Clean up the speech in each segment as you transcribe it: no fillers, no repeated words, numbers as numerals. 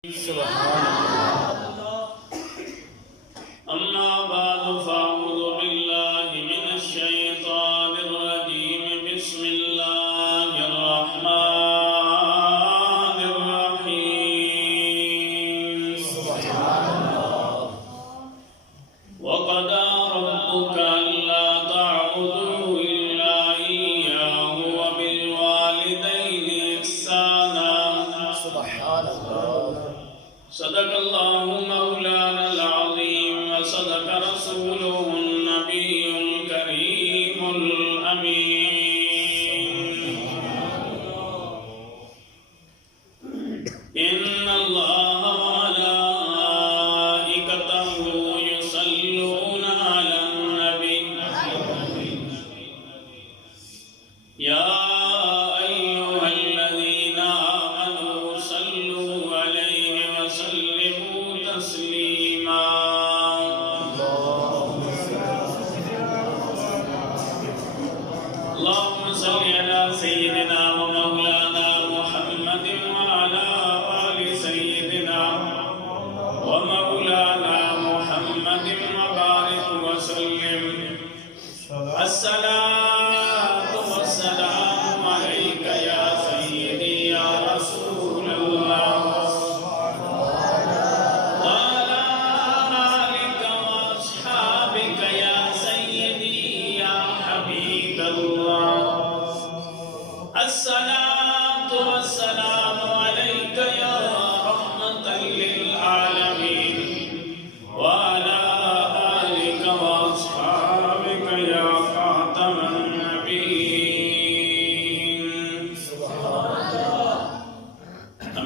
سبحان اللہ. أما بعد فأعوذ بالله من الشيطان الرجيم. بسم الله الرحمن الرحيم. سبحان اللہ. وقضى ربك ألا تعبدوا إلا إياه وبالوالدين إحسانا. سبحان اللہ. صدق الله مولانا العظيم وصدق رسوله النبي الكريم الأمين. إن الله وملائكته يصلون على النبي يا أيها الذين آمنوا صلوا عليه وسلموا تسليما. اللهم صل على سيدنا ومولانا محمد وعلى آل سيدنا ومولانا محمد وبارك وسلم. الصلاة والسلام عليك يا سيدي يا رسول الله وعلى آلك وأصحابك يا سيدي يا حبيب الله. الصلاة والسلام عليك يا رحمة للعالمين وعلى آلك وأصحابك يا خاتم النبيين.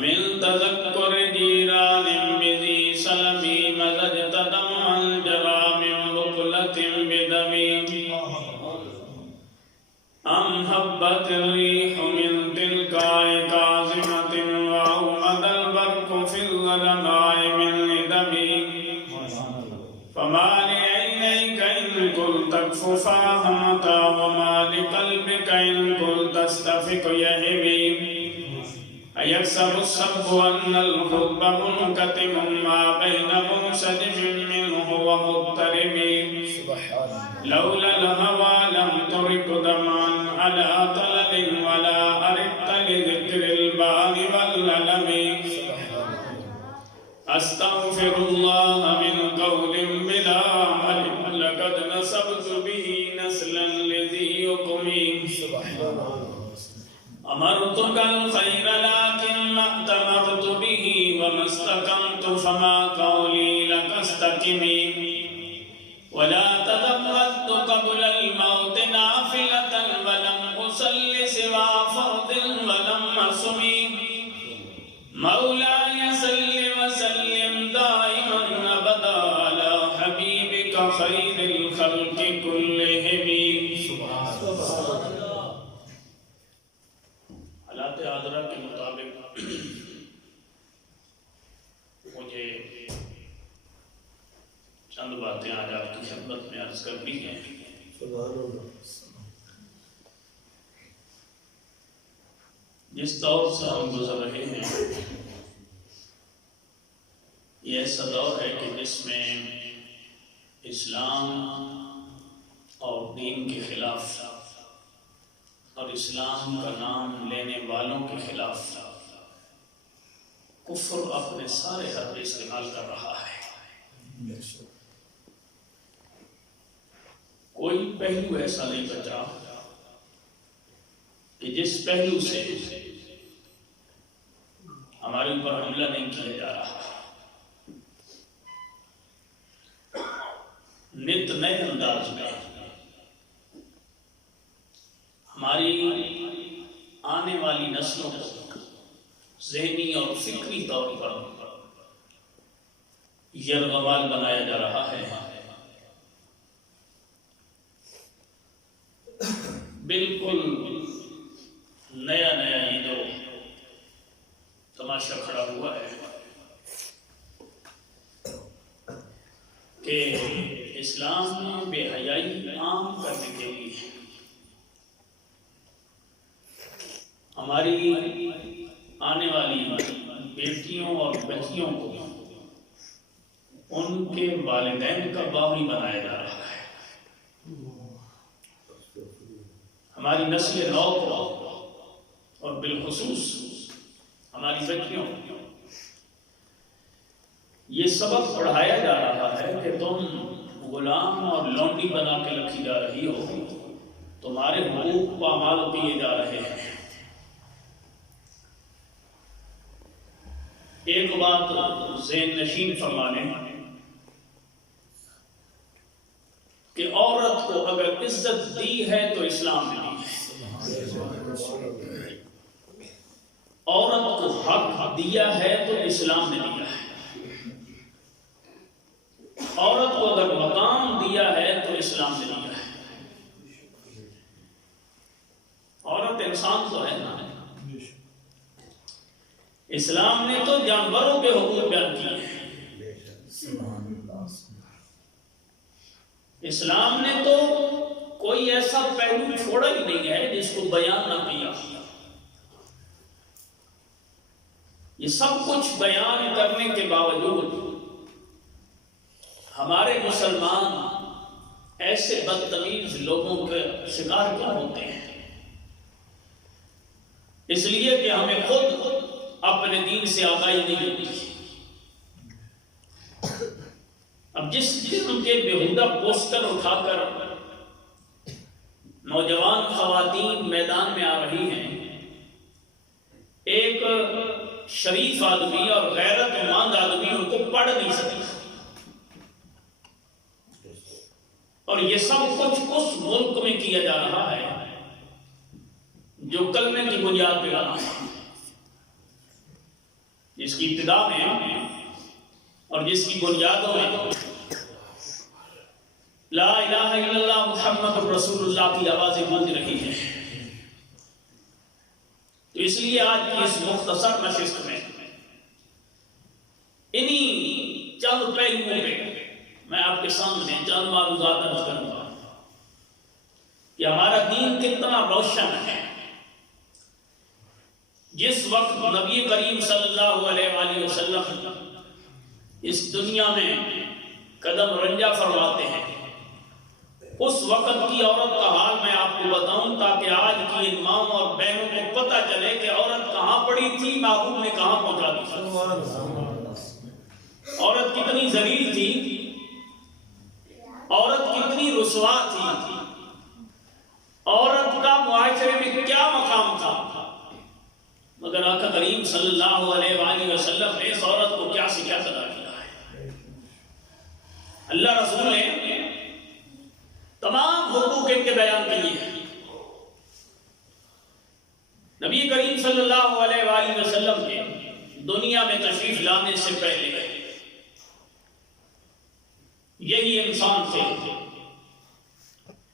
من تذكر جيران بذي سلمي مزجت دمع الجرى من بقلة بدمي. أم هبت الريح من تلقاء كاظمة وأومد البرق في الظلماء من ندمي. فما لعينيك إن قلت اكففا همتا وما لقلبك إن قلت استفق يهبي. أيحسب الصب أن الحب منكتم ما بين منسجم منه ومضطرب. سبحان اللہ. لولا الهوى لم ترك دمعا على طلب ولا أردت لذكر البان والألم. أستغفر الله من قول بلا عمل لقد نسبت به نسلا لذي يقمي. سبحان اللہ. أمرتك الخير لكن ما أتمرت به وما استقمت فما قولي لك استقمي. ولا تدبرت قبل الموت نافلة ولم أصل سوى فرض ولم أصمي. مولاي صل وسلم دائما أبدا على حبيبك خير الخلق كلهم. حالات حاضرہ کے مطابق مجھے چند باتیں آج آپ کی خدمت میں عرض کرنی ہیں. سبحان اللہ. جس دور سے ہم گزر رہے ہیں یہ ایسا دور ہے کہ جس میں اسلام اور دین کے خلاف اور اسلام کا نام لینے والوں کے خلاف کفر اپنے سارے حرب استعمال کر رہا ہے. کوئی پہلو ایسا نہیں بچا کہ جس پہلو سے ہمارے اوپر حملہ نہیں کیا جا رہا. نت نئے انداز میں ہماری آنے والی نسلوں کو ذہنی اور فکری طور پر یرغمال بنایا جا رہا ہے. بالکل نیا یہ جو تماشا کھڑا ہوا ہے کہ اسلام میں بے حیائی عام کرنے کے لیے ہماری آنے والی بیٹیوں اور بچیوں کو ان کے والدین کا باغی بنایا جا رہا ہے. ہماری نسل نو کو اور بالخصوص ہماری بچیوں یہ سبق پڑھایا جا رہا ہے کہ تم غلام اور لونڈی بنا کے رکھی جا رہی ہو، تمہارے حقوق پامال کیے جا رہے ہیں. ایک بات ذہن نشین فرما لیں کہ عورت کو اگر عزت دی ہے تو اسلام نے دی ہے. عورت کو حق دیا ہے تو اسلام نے دیا ہے. عورت کو اگر مقام دیا ہے تو اسلام نے دیا ہے. عورت انسان تو ہے نا. اسلام نے تو جانوروں کے حقوق بیان کیے ہیں. اسلام نے تو کوئی ایسا پہلو چھوڑا ہی نہیں ہے جس کو بیان نہ کیا. یہ سب کچھ بیان کرنے کے باوجود ہمارے مسلمان ایسے بدتمیز لوگوں کے شکار کیوں ہوتے ہیں؟ اس لیے کہ ہمیں خود اپنے دین سے آگاہی نہیں ہوتی. اب جس قسم کے بےہودہ پوسٹر اٹھا کر نوجوان خواتین میدان میں آ رہی ہیں، ایک شریف آدمی اور غیرت مند آدمی ان کو پڑھ نہیں سکتا. اور یہ سب کچھ اس ملک میں کیا جا رہا ہے جو کلمے کی بنیاد پہ بنا ہے، جس کی ابتدا میں اور جس کی بنیادوں میں لا الہ الا اللہ محمد رسول اللہ کی آوازیں گونج رہی ہیں. تو اس لیے آج کی اس مختصر نشست میں انہی چند پہلوؤں پہ میں آپ کے سامنے چند معروضات عرض کروں گا کہ ہمارا دین کتنا روشن ہے. جس وقت نبی کریم صلی اللہ علیہ وآلہ وسلم اس دنیا میں قدم رنجہ فرماتے ہیں، اس وقت کی عورت کا حال میں آپ کو بتاؤں تاکہ آج کی ان ماں اور بہنوں کو پتہ چلے کہ عورت کہاں پڑی تھی، محبوب نے کہاں پہنچا دی. عورت کتنی ذلیل تھی، عورت کتنی رسوا تھی، عورت کا معاشرے میں کیا مقام تھا، مگر آقا کریم صلی اللہ علیہ وآلہ وسلم نے اس عورت کو کیا سے کیا ادا کیا ہے. اللہ رسول نے تمام حقوق ان کے بیان کیے ہیں. نبی کریم صلی اللہ علیہ وآلہ وسلم کے دنیا میں تشریف لانے سے پہلے یہی انسان تھے،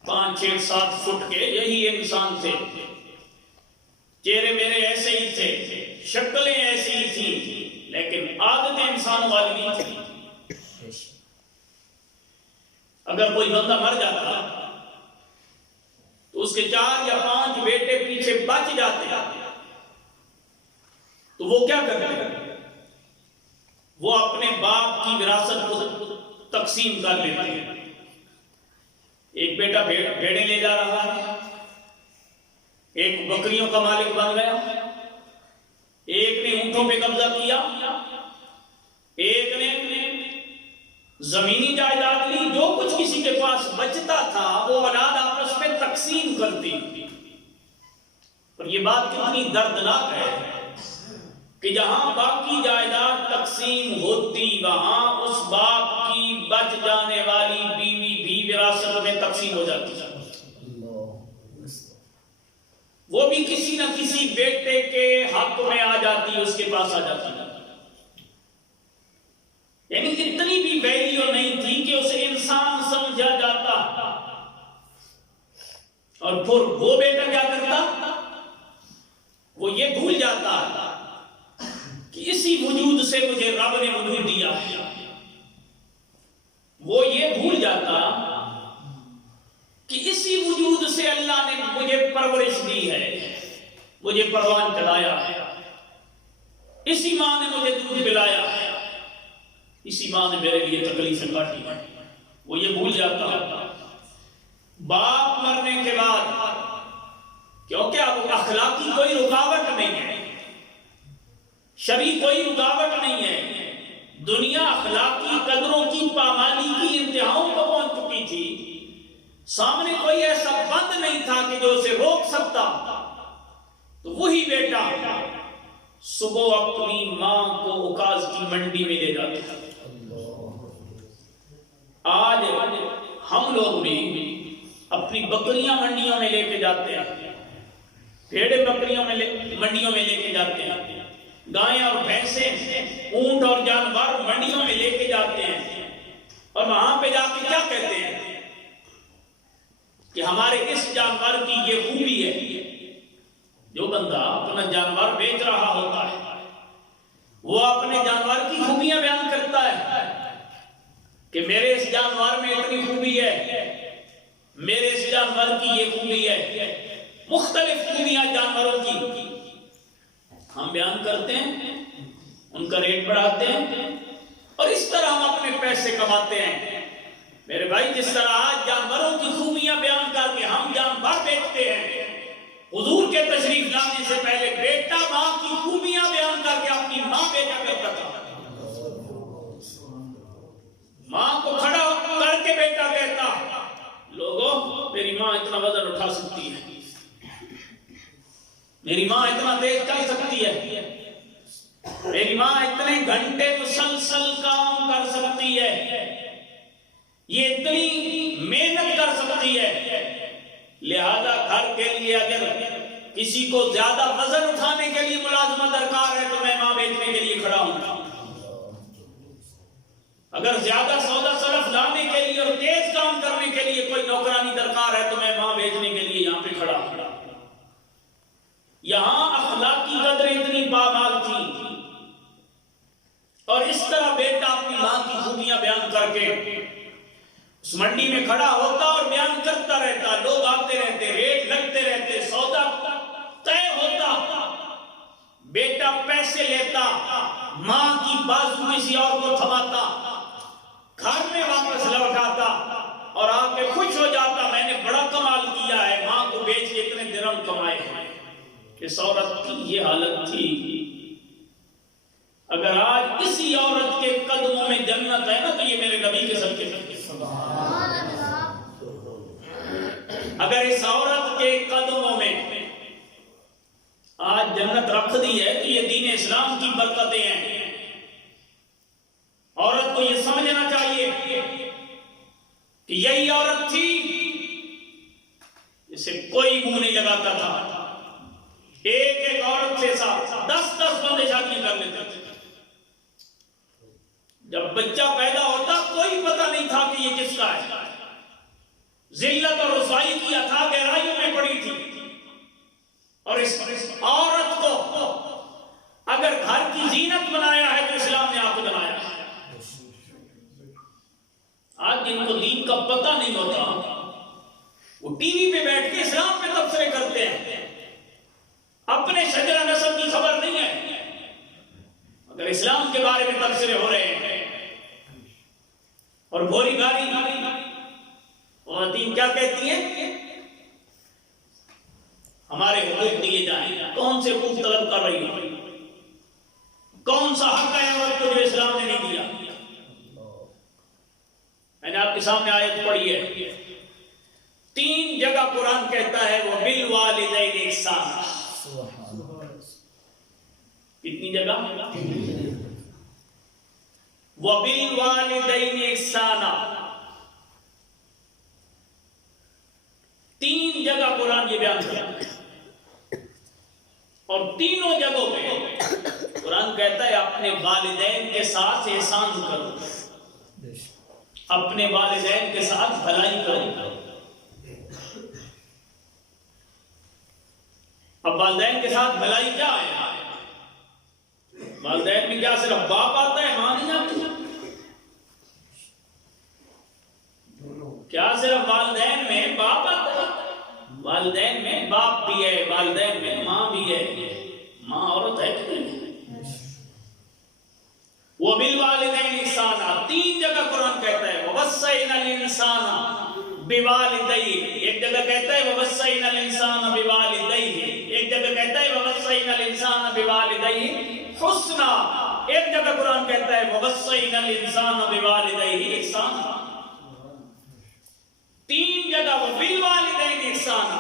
5, 6, 7 فٹ کے یہی انسان تھے. چہرے میرے ایسے ہی تھے، شکلیں ایسی ہی تھی، لیکن عادتیں انسان والی نہیں تھی. اگر کوئی بندہ مر جاتا تو اس کے 4 یا 5 بیٹے پیچھے بچ جاتے تو وہ کیا کرتے؟ وہ اپنے باپ کی وراثت کو تقسیم کر لیتے ہیں. ایک بیٹا بھیڑیں لے جا رہا ہے، ایک بکریوں کا مالک بن گیا، ایک نے اونٹوں پہ قبضہ کیا، ایک نے زمینی جائیداد لی. جو کچھ کسی کے پاس بچتا تھا وہ اولاد آپس میں تقسیم کرتی. اور یہ بات کتنی دردناک ہے کہ جہاں باقی جائیداد تقسیم ہوتی وہاں اس باپ کی بچ جانے والی بیوی بھی وراثت میں تقسیم ہو جاتی. وہ بھی کسی نہ کسی بیٹے کے حق میں آ جاتی، اس کے پاس آ جاتی. یعنی اتنی بھی ویلیو نہیں تھی کہ اسے انسان سمجھا جاتا. اور پھر وہ بیٹا کیا کرتا؟ وہ یہ بھول جاتا کہ اسی وجود سے مجھے رب نے وجود دیا ہے. وہ یہ بھول جاتا کہ اسی وجود سے اللہ نے مجھے پرورش دی ہے، مجھے پروان چلایا ہے. اسی ماں نے مجھے دودھ پلایا، اسی ماں نے میرے لیے تکلیفیں کاٹی. وہ یہ بھول جاتا باپ مرنے کے بعد، کیونکہ اب اخلاقی کوئی رکاوٹ نہیں ہے، شرعی کوئی رکاوٹ نہیں ہے، دنیا اخلاقی قدروں کی پامالی کی انتہاؤں کو پہنچ چکی تھی، سامنے کوئی ایسا بند نہیں تھا کہ جو اسے روک سکتا. تو وہی بیٹا صبح اپنی ماں کو اوکاز کی منڈی میں لے جاتا تھا. آج ہم لوگ بھی اپنی بکریاں منڈیوں میں لے کے جاتے ہیں، بھیڑیں بکریوں میں منڈیوں میں لے کے جاتے ہیں، گائیں اور بھینسیں، اونٹ اور جانور منڈیوں میں لے کے جاتے ہیں، اور وہاں پہ جا کے کیا کہتے ہیں کہ ہمارے اس جانور کی یہ خوبی ہے. جو بندہ اپنا جانور بیچ رہا ہوتا ہے وہ اپنے جانور کی خوبیاں بیان کرتا ہے کہ میرے اس جانور میں اتنی خوبی ہے، میرے اس جانور کی یہ خوبی ہے، مختلف خوبیاں جانوروں کی ہم بیان کرتے ہیں، ان کا ریٹ بڑھاتے ہیں، اور اس طرح ہم اپنے پیسے کماتے ہیں. میرے بھائی، جس طرح آج جانوروں کی خوبیاں بیان کر کے ہم جانور بیچتے ہیں، حضور کے تشریف لانے سے پہلے بیٹا ماں کی خوبیاں بیان کر کے اپنی ماں بیچا کرتا تھا. ماں کو کھڑا کر کے بیٹا کہتا، لوگوں میری ماں اتنا وزن اٹھا سکتی ہے، میری ماں اتنا تیز چل سکتی ہے، میری ماں اتنے گھنٹے مسلسل کام کر سکتی ہے، یہ اتنی محنت کر سکتی ہے. لہذا گھر کے لیے اگر کسی کو زیادہ وزن اٹھانے کے لیے ملازمت درکار ہے تو میں ماں بیچنے کے لیے کھڑا ہوں. اگر زیادہ سودا صرف لانے کے لیے اور تیز کام کرنے کے لیے کوئی نوکرانی درکار ہے تو میں ماں بیچنے کے لیے یہاں پہ کھڑا ہوں. یہاں اخلاقی قدریں اتنی پامال تھی، اور اس طرح بیٹا اپنی ماں کی خوبیاں بیان کر کے اس منڈی میں کھڑا ہوتا اور بیان کرتا رہتا. لوگ آتے رہتے، ریٹ لگتے رہتے، سودا طے ہوتا، بیٹا پیسے لیتا، ماں کی بازو کسی اور کو تھماتا، گھر میں واپس لوٹ آتا اور آ کے خوش ہو جاتا، میں نے بڑا کمال کیا ہے، ماں کو بیچ کے اتنے درہم کمائے ہیں. اس عورت کی یہ حالت تھی. اگر آج اسی عورت کے قدموں میں جنت ہے نا تو یہ میرے نبی کے صدقے ہے. اگر اس عورت کے قدموں میں آج جنت رکھ دی ہے تو یہ دین اسلام کی برکتیں ہیں. عورت کو یہ سمجھنا چاہیے کہ یہی عورت تھی جسے کوئی منہ نہیں لگاتا تھا. ایک ایک عورت سے ساتھ 10-10 بندے شادی کر لیتے تھے. جب بچہ پیدا ہوتا کوئی پتہ نہیں تھا کہ یہ کس کا ہے. ذلت اور رسوائی کی اتھاہ گہرائیوں میں پڑی تھی. اور اس عورت کو اگر گھر کی زینت بنایا ہے تو اسلام نے آپ کو بنایا ہے. آج جن کو دین کا پتہ نہیں ہوتا وہ ٹی وی پہ بیٹھ کے اسلام پہ تبصرے کرتے ہیں، اپنے شجرہ نسب کی خبر نہیں ہے. اگر اسلام کے بارے میں تبصرے ہو رہے ہیں اور گوری گاری خواتین کیا کہتی ہیں؟ ہمارے حقوق دیے جائیں. کون سے حقوق طلب کر رہی ہیں؟ کون سا حق ہے عورت کو جو اسلام نے نہیں دیا؟ میں نے آپ کے سامنے آیت پڑھی ہے. 3 جگہ قرآن کہتا ہے وہ بالوالدین احسانا. کتنی جگہ؟ وَبِالْوَالِدَيْنِ احسانا. 3 جگہ قرآن یہ بیان کرتا ہے، اور تینوں جگہوں پہ قرآن کہتا ہے اپنے والدین کے ساتھ احسان کرو، اپنے والدین کے ساتھ بھلائی کرو. اب والدین کے ساتھ بھلائی کیا ہے؟ والدین میں کیا صرف باپ آتا ہے، ماں نہیں آتی؟ کیا صرف والدین میں باپ آتا ہے؟ والدین میں باپ بھی ہے، والدین میں ماں بھی ہے. ماں عورت ہے کہ نہیں؟ وَبِالْوَالِدَيْنِ إِحْسَانًا، 3 جگہ قرآن کہتا ہے وَوَصَّيْنَا الْإِنسَانَ بِوَالِدَيْهِ، ایک جگہ کہتا ہے وَوَصَّيْنَا الْإِنسَانَ بِوَالِدَيْهِ، ایک جگہ کہتا ہے وَوَصَّيْنَا الْإِنسَانَ بِوَالِدَيْهِ حُسْنًا، ایک جگہ قرآن کہتا ہے وَوَصَّيْنَا الْإِنسَانَ بِوَالِدَيْهِ إِحْسَانًا، 3 جگہ وَبِالْوَالِدَيْنِ إِحْسَانًا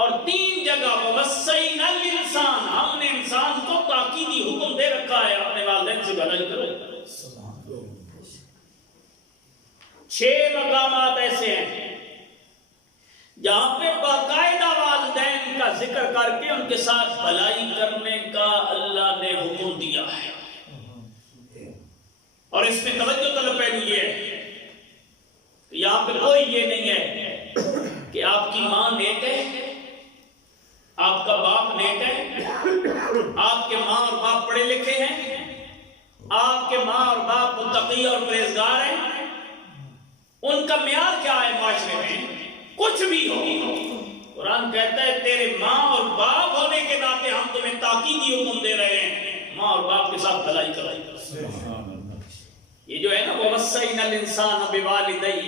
اور 3 جگہ وَوَصَّيْنَا الْإِنسَانَ، ہم نے انسان کو تاکیدی حکم دے رکھا ہے اپنے والدین سے بھلائی کرو۔ 6 مقامات ایسے ہیں جہاں پہ باقاعدہ والدین کا ذکر کر کے ان کے ساتھ بھلائی کرنے کا اللہ نے حکم دیا ہے، اور اس میں توجہ طلب پہلو یہ ہے کہ یہاں پہ کوئی یہ نہیں ہے کہ آپ کی ماں نیک ہے، آپ کا باپ نیک ہے، آپ کے ماں اور باپ پڑھے لکھے ہیں، آپ کے ماں اور باپ متقی اور پرہیزگار ہیں، ان کا معیار کیا ہے معاشرے میں؟ کچھ بھی ہو، قرآن کہتا ہے تیرے ماں اور باپ ہونے کے ناطے ہم تمہیں تاکیدی حکم دے رہے ہیں، ماں اور باپ کے ساتھ بھلائی کرو۔ یہ جو ہے نا وَوَصَّيْنَا الْإِنسَانَ بِوَالِدَيْهِ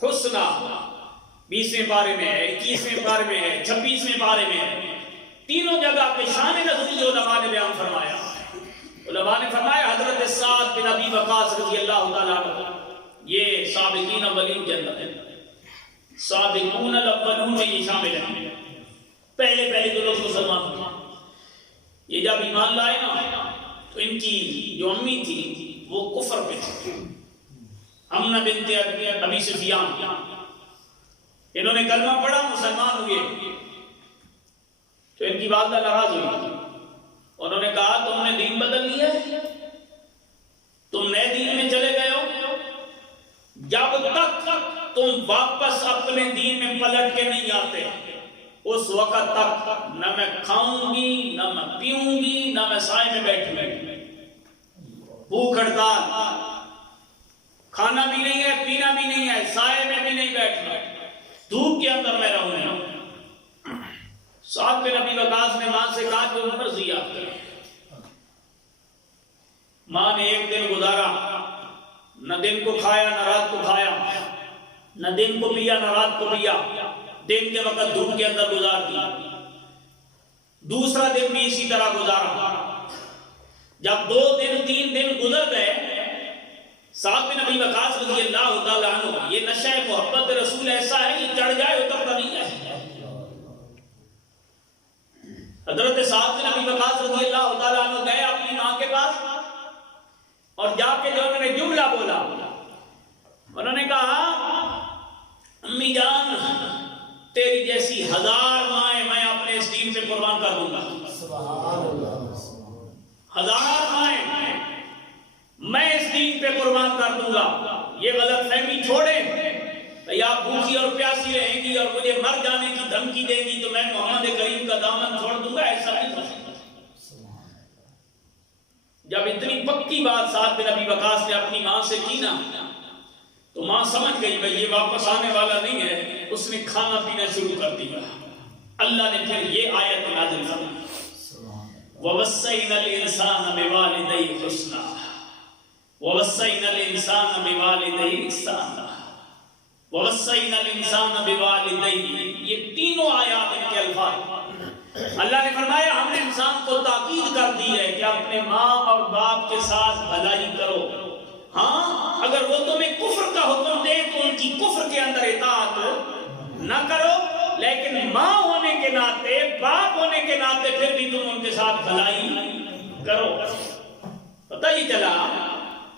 حُسْنًا 20ویں پارے میں ہے، 21ویں پارے میں ہے، 26ویں پارے میں ہے، تینوں جگہ پہ شان نزول جو علماء نے بیان فرمایا۔ علماء نے فرمایا حضرت سعد بن ابی وقاص رضی اللہ تعالیٰ عنہ، یہ سابقین اولین جنت ہے، سابقون الاولون میں یہ شامل ہیں، پہلے جو لوگ مسلمان ہوئے، یہ جب ایمان لائے نا تو ان کی جو امی تھی وہ کفر پہ تھی، امنہ بنت ابی سفیان، انہوں نے کلمہ پڑھا مسلمان ہوئے تو ان کی والدہ ناراض ہوئی، انہوں نے کہا تم نے دین بدل لیا ہے، تم نئے دین میں چلے گئے ہو، جب تک تم واپس اپنے دین میں پلٹ کے نہیں آتے اس وقت تک نہ میں کھاؤں گی، نہ میں پیوں گی، نہ میں سائے میں بیٹھوں گی، بھوک ہڑتال، کھانا بھی نہیں ہے، پینا بھی نہیں ہے، سائے میں بھی نہیں بیٹھنا، دھوپ کے اندر میں رہوں گا۔ سعد بن ابی وقاص نے ماں سے کہا کہ مرضی آپ کریں۔ ماں نے ایک دن گزارا، نہ دن کو کھایا نہ رات کو کھایا، نہ دن کو پیا نہ رات کو پیا، دن کے وقت دھوپ کے اندر گزار دیا، دوسرا دن بھی اسی طرح گزارا۔ جب 2 دن 3 دن گزر گئے، سعد بن ابی وقاص رضی اللہ تعالیٰ عنہ، یہ نشہ محبت رسول ایسا ہے یہ چڑھ جائے اترتا نہیں ہے۔ حضرت سعد بن ابی وقاص رضی اللہ تعالیٰ عنہ گئے اپنی ماں کے پاس اور جا کے جو انہوں نے جملہ بولا، انہوں نے کہا امی جان تیری جیسی 1000 مائیں میں اپنے اس دین پہ قربان کر دوں گا، 1000 مائیں میں اس دین پہ قربان کر دوں گا۔ یہ غلط فہمی چھوڑیں، یا بھوکی اور پیاسی رہیں گی اور مجھے مر جانے کی دھمکی دیں گی تو میں محمد کریم کا دامن چھوڑ دوں گا، ایسا نہیں ہو سکتا۔ جب اتنی پکی بات سعد بن ابی وقاص نے اپنی ماں سے کی نا تو ماں سمجھ گئی بھئی یہ واپس آنے والا نہیں ہے، اس نے کھانا پینا شروع کر دیا۔ اللہ نے پھر یہ آیت نازل فرمائی وَوَصَّيْنَا الْإِنسَانَ بِوَالِدَيْهِ حُسْنًا وَوَصَّيْنَا الْإِنسَانَ بِوَالِدَيْهِ إِحْسَانًا وَوَصَّيْنَا الْإِنسَانَ بِوَالِدَيْهِ، یہ تینوں آیات ان کے الفاظ اللہ نے فرمایا ہم نے انسان کو تاکید کر دی ہے کہ اپنے ماں اور باپ کے ساتھ بھلائی کرو۔ ہاں اگر وہ تمہیں کفر کا حکم دے تو ان کی کفر کے اندر اطاعت نہ کرو، لیکن ماں ہونے کے ناطے، باپ ہونے کے ناطے پھر بھی تم ان کے ساتھ بھلائی کرو۔ پتہ یہ چلا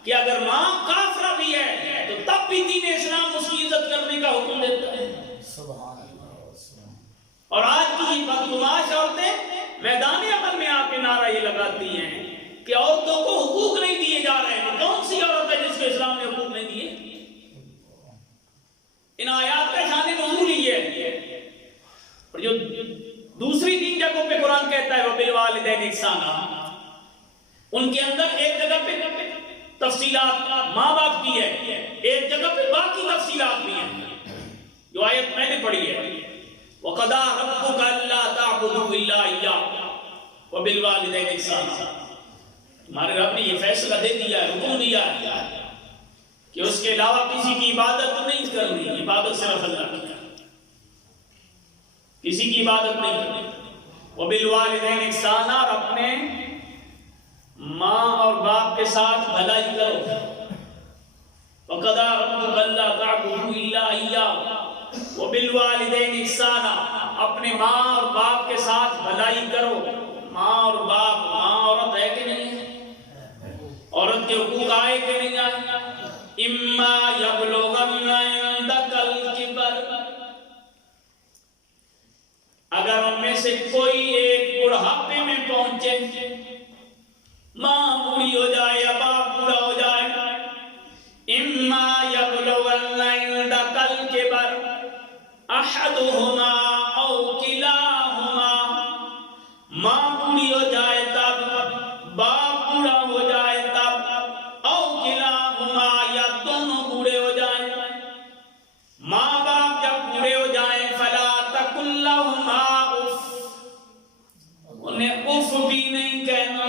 کہ اگر ماں کافرہ بھی ہے تو تب بھی دین اسلام اس کی عزت کرنے کا حکم دیتا ہے۔ اور آج کی بدگماش عورتیں میدان عمل میں آ کے نعرہ یہ لگاتی ہیں کہ عورتوں کو حقوق نہیں دیے جا رہے ہیں۔ کون سی عورت ہے جس کو اسلام نے حقوق نہیں دیے؟ ان آیات کا شان نزول ہی ہے۔ اور جو دوسری 3 جگہوں پہ قرآن کہتا ہے وَبِالْوَالِدَيْنِ إِحْسَانًا، ان کے اندر ایک جگہ پہ تفصیلات ماں باپ کی ہے، ایک جگہ پہ باقی تفصیلات بھی ہیں۔ جو آیت میں نے پڑھی ہے وَقَضَىٰ رَبُّكَ أَلَّا تَعْبُدُوا إِلَّا إِيَّاهُ وَبِالْوَالِدَيْنِ إِحْسَانًا، ہمارے رب نے یہ فیصلہ دے دیا ہے، حکم دیا ہے کہ اس کے علاوہ کسی کی عبادت نہیں کرنی، عبادت صرف اللہ کی، کسی کی عبادت نہیں کرنی۔ وبالوالدین احسانا، اور اپنے ماں اور باپ کے ساتھ بھلائی کرو۔ وقضى ربك الا تعبدوا الا اياه وبالوالدین احسانا، اپنے ماں اور باپ کے ساتھ بھلائی کرو۔ ماں اور باپ، ماں عورت ہے کہ نہیں ہے؟ عورت کے حقوق آئے کہ نہیں آئے؟ اما یبلغن عندک الکبر، اگر ان میں سے کوئی ایک بڑھاپے میں پہنچے، ماں بوڑھی ہو جائے یا باپ بوڑھا ہو جائے، اما یبلغن عندک الکبر احدہما او کلاہما، ماں بوڑھی ہو جائے تب، باپ بوڑھا ہو جائے تب، او کلاہما، یا دونوں بوڑھے ہو جائیں۔ ماں باپ جب بوڑھے ہو جائیں، فلا تقل لہما اف، انہیں اف بھی نہیں کہنا۔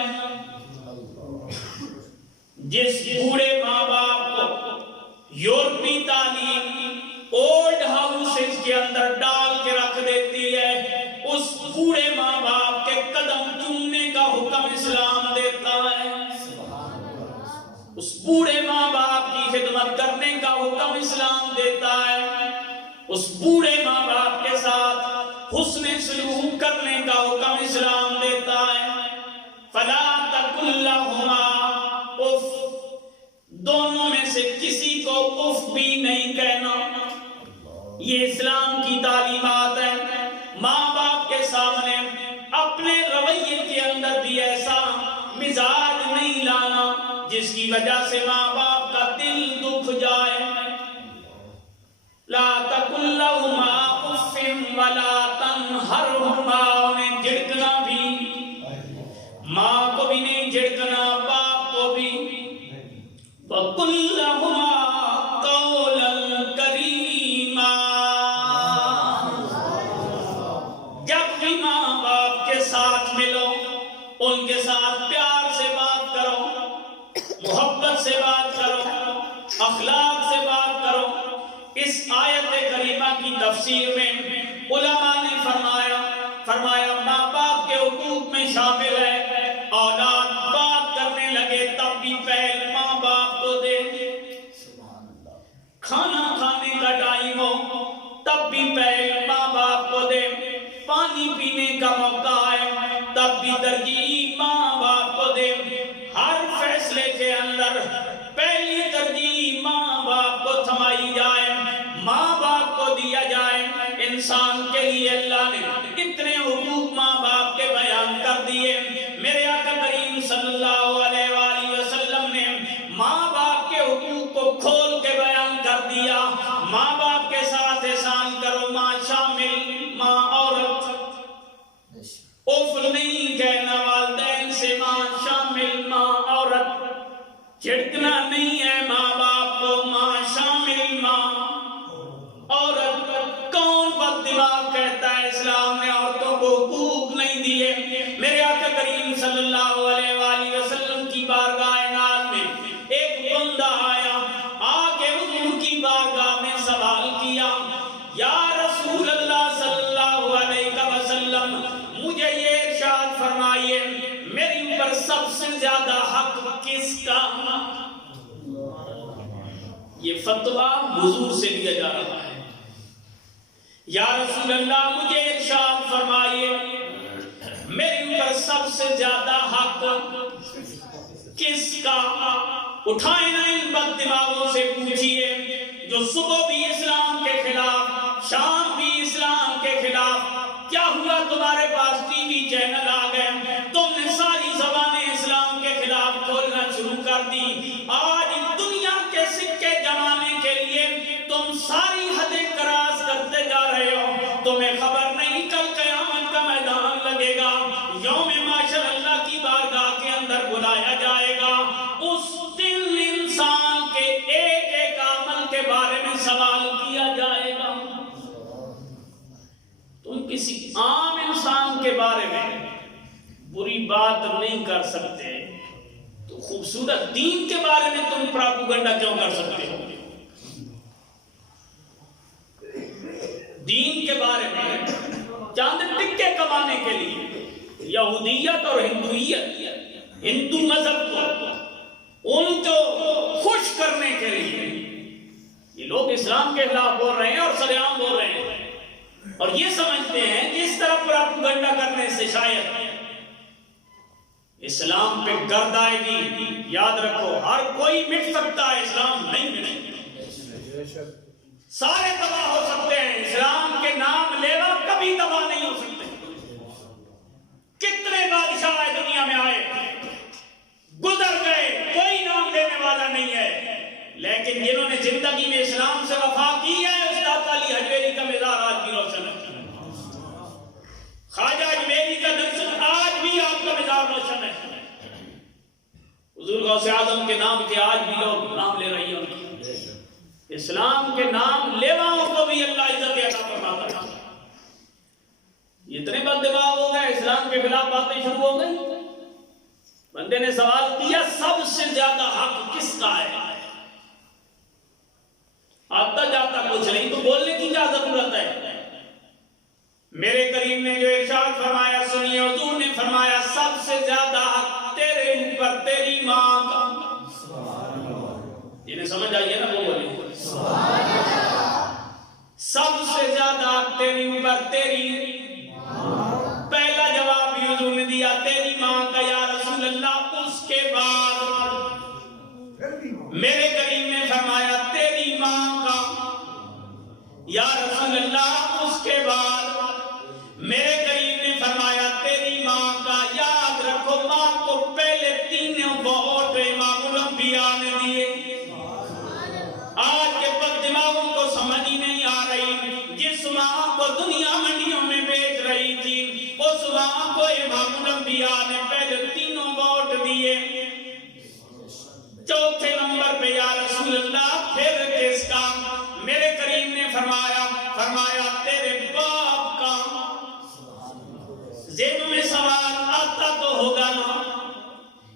جس بوڑھے ماں باپ کو یورپی تعلیم اولڈ ہاؤسز کے اندر ڈال کے رکھ دیتی ہے، اس بوڑھے ماں باپ کے قدم چومنے کا حکم اسلام دیتا ہے، اس بوڑھے ماں باپ کی خدمت کرنے کا حکم اسلام دیتا ہے، اس بوڑھے ماں باپ کے ساتھ حسن سلوک کرنے کا حکم اسلام دیتا ہے۔ فلا تقل لہما اف، دونوں میں سے کسی کو اف بھی نہیں کہنا۔ یہ اسلام کی تعلیمات ہیں۔ ماں باپ کے سامنے اپنے رویے کے اندر بھی ایسا مزاج نہیں لانا جس کی وجہ سے ماں باپ کا دل دکھ جائے۔ لا تقل لہما اف ولا تنہرہما، انہیں جھڑکنا بھی، ماں کو بھی نہیں جھڑکنا، باپ کو بھی۔ وَقُلْ لَهُمَا قَوْلًا كَرِيمًا، جب بھی ماں باپ کے ساتھ ملو، ان کے ساتھ پیار سے بات کرو، محبت سے بات کرو، اخلاق سے بات کرو۔ اس آیت کریمہ کی تفسیر میں علماء نے فرمایا ماں باپ کے حقوق میں شامل ہے، اولاد بات کرنے لگے تب بھی پہل ماں باپ کو دے، کھانا کھانے کا ٹائم ہو تب بھی پہل ماں باپ کو دے، پانی پینے کا موقع ہے تب بھی ترجیح ماں باپ کو دے۔ ہر فیصلے کے اندر پہلی ترجیح ماں باپ کو تھمائی جائے، ماں باپ کو دیا جائے۔ انسان کے لیے اللہ نے اتنے حقوق ماں باپ کے بیان کر دیے۔ میرے آقا کریم صلی اللہ علیہ وآلہ وسلم نے ماں باپ کے حقوق کو کھول کے بیان کر دیا۔ ماں باپ کے ساتھ احسان کرو، ماں شامل، ماں عورت، اف نہیں کہنا والدین سے، ماں شامل، ماں عورت، جھڑکنا نہیں ہے ماں باپ کو، ماں شامل، ماں عورت۔ کون بد دماغ کہتا ہے اسلام نے عورتوں کو حقوق نہیں دیے؟ میرے آقا کریم صلی اللہ علیہ وآلہ وسلم کی بارگاہ ناز میں ایک بندہ آیا، آ کے حضور کی بارگاہ میں سوال کیا، یا رسول اللہ صلی اللہ علیہ وسلم، مجھے یہ ارشاد فرمائیے میری اوپر سب سے زیادہ حق کس کا؟ یہ فتویٰ حضور سے لیا جا رہا ہے۔ یا رسول اللہ مجھے ارشاد فرمائیے میری اوپر سب سے زیادہ حق کس کا؟ اٹھائیں نا ان بد دماغوں سے پوچھئے جو صبح بھی اسلام کے خلاف، شام بھی اسلام کے خلاف۔ کیا ہوا تمہارے پاس ٹی وی چینل آ گئے، تم نے ساری زبانیں اسلام کے خلاف کھولنا شروع کر دی۔ آج دنیا کے سکے جمانے کے لیے تم ساری حدیں کراس کرتے جا رہے ہو۔ تمہیں خبر نہیں کل قیامت کا میدان لگے گا، یوم معاشر اللہ کی بارگاہ کے اندر بلایا جائے گا۔ اس دن انسان کے ایک ایک عمل کے بارے میں سوال کیا جائے گا۔ تم کسی عام انسان کے بارے میں بری بات نہیں کر سکتے، خوبصورت دین کے بارے میں تم پراپیگنڈا کیوں کر سکتے ہو؟ دین کے بارے میں چاند ٹکے کمانے کے لیے یہودیت اور ہندویت، ہندو مذہب کو ان کو خوش کرنے کے لیے یہ لوگ اسلام کے خلاف بول رہے ہیں اور سریعام بول رہے ہیں، اور یہ سمجھتے ہیں کہ اس طرح پراپیگنڈا کرنے سے شاید اسلام پہ گرد آئے گی۔ یاد رکھو، ہر کوئی مٹ سکتا ہے، اسلام نہیں مٹے، سارے تباہ ہو سکتے ہیں، اسلام کے نام لیوا کبھی تباہ نہیں ہو سکتے۔ کتنے بادشاہ دنیا میں آئے گزر گئے، کوئی نام لینے والا نہیں ہے، لیکن جنہوں نے زندگی میں اسلام سے وفا کی ہے، استاد علی حجویری کا مزار آج بھی روشن ہے، خواجہ اجمیری کا درشن آج بھی آپ کا مزار روشن ہے، حضور غوث اعظم کے نام کے آج بھی لوگ نام لے رہی ہیں۔ اسلام کے نام لیواؤں کو بھی اللہ عزت عطا فرماتا ہے۔ اتنے بد دماغ ہو گئے، اسلام کے خلاف باتیں شروع ہو گئی۔ بندے نے سوال کیا، سب سے زیادہ حق کس کا ہے؟ آتا جاتا کچھ نہیں تو بولنے کی کیا ضرورت ہے؟ میرے کریم نے جو ارشاد فرمایا سنیے، حضور نے فرمایا سب سے زیادہ حق تیرے اوپر تیری ماں کا۔ انہیں سمجھ آئیے نا، وہ بولے سب سے زیادہ حق تیری اوپر تیری۔ پہلا جواب بھی حضور نے دیا تیری ماں کا یا رسول اللہ، اس کے بعد میرے کریم نے فرمایا تیری ماں کا یا رسول اللہ، اس کے بعد میرے کریم نے فرمایا تیری ماں کا۔ یاد رکھو، ماں کو پہلے تینوں ووٹ امام الانبیاء نے دیے۔ آج کے بد دماغوں کو سمجھ ہی نہیں آ رہی، جس ماں کو دنیا منڈیوں میں بیچ رہی تھی اس ماں کو امام الانبیاء نے پہلے تینوں ووٹ دیے، چوتھے نمبر پہ یا رسول اللہ پھر کس کا؟ میرے کریم نے فرمایا تیرے باپ کا۔ ذہن میں سوال آتا تو ہوگا نا،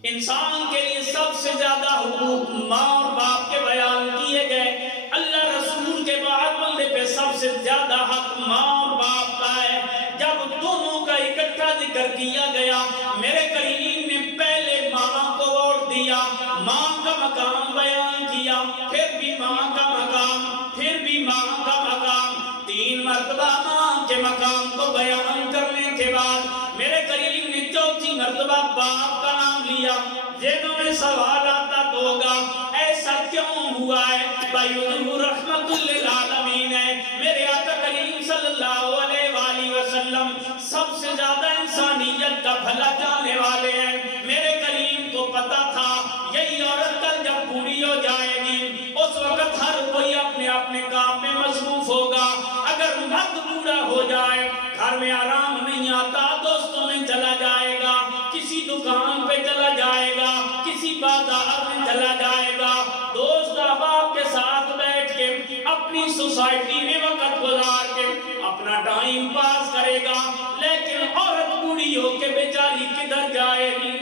انسان کے لیے سب سے زیادہ حقوق ماں اور باپ کے بیان کیے گئے، اللہ رسول کے بعد بندے پہ سب سے زیادہ حق ماں اور باپ کا ہے۔ جب دونوں کا اکٹھا ذکر کیا گیا، میرے کریم نے پہلے ماں کو ووٹ دیا، ماں کا مقام بیان کیا، پھر بھی ماں کا مقام، پھر بھی ماں کا مقام، تین مرتبہ ماں کے مقام کو بیان کرنے کے بعد میرے کریم نے چوتھی مرتبہ باپ کا نام لیا۔ ذہنوں میں سوال آتا تو ہوگا ایسا کیوں ہوا ہے؟ بھائی حضور رحمت للعالمین ہے، میرے آقا کریم صلی اللہ علیہ وآلہ وسلم سب سے زیادہ انسانیت کا بھلا جانے والے ہیں۔ میرے کریم کو پتا تھا یہی عورت کل جب بوڑھی ہو جائے گی اس وقت ہر کوئی اپنے اپنے کام میں مصروف ہوگا۔ اگر مرد بوڑھا ہو جائے گھر میں آرام نہیں آتا، دوستوں میں چلا جائے گا، کسی دکان پہ چلا جائے گا، کسی بازار میں چلا جائے گا، دوست احباب کے ساتھ بیٹھ کے اپنی سوسائٹی میں وقت گزار کے اپنا ٹائم پاس کرے گا، لیکن عورت بوڑھی ہو کے بیچاری کدھر جائے گی؟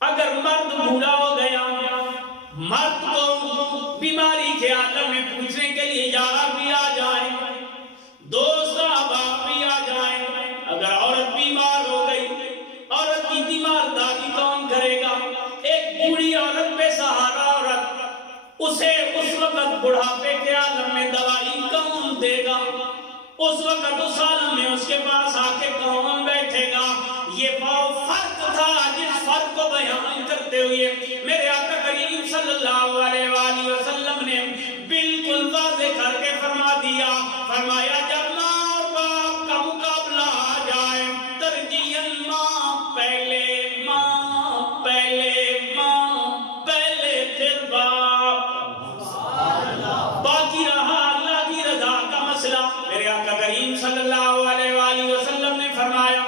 اگر مرد بوڑھا ہو گیا، مرد کو بیماری کے عالم میں پوچھنے کے لیے یار بھی آ جائیں، دوست احباب بھی آ جائیں، اگر عورت بیمار ہو گئی، عورت کی تیمارداری کون کرے گا؟ ایک بوڑھی عورت بے سہارا عورت، اسے اس وقت بڑھاپے کے عالم میں دوائی کون دے گا؟ اس وقت اس عالم میں اس کے پاس آ کے کون بیٹھے گا؟ یہ وہ فرق تھا جس فرق کو بیان کرتے ہوئے میرے آقا کریم صلی اللہ علیہ وآلہ وسلم نے بالکل واضح کر کے فرما دیا، فرمایا جب ماں اور باپ کا مقابلہ آ جائے، ترجیحاً ماں پہلے، ماں پہلے، ماں پہلے پھر باپ، باقی رہا اللہ کی رضا کا مسئلہ۔ میرے آقا کریم صلی اللہ علیہ وآلہ وسلم نے فرمایا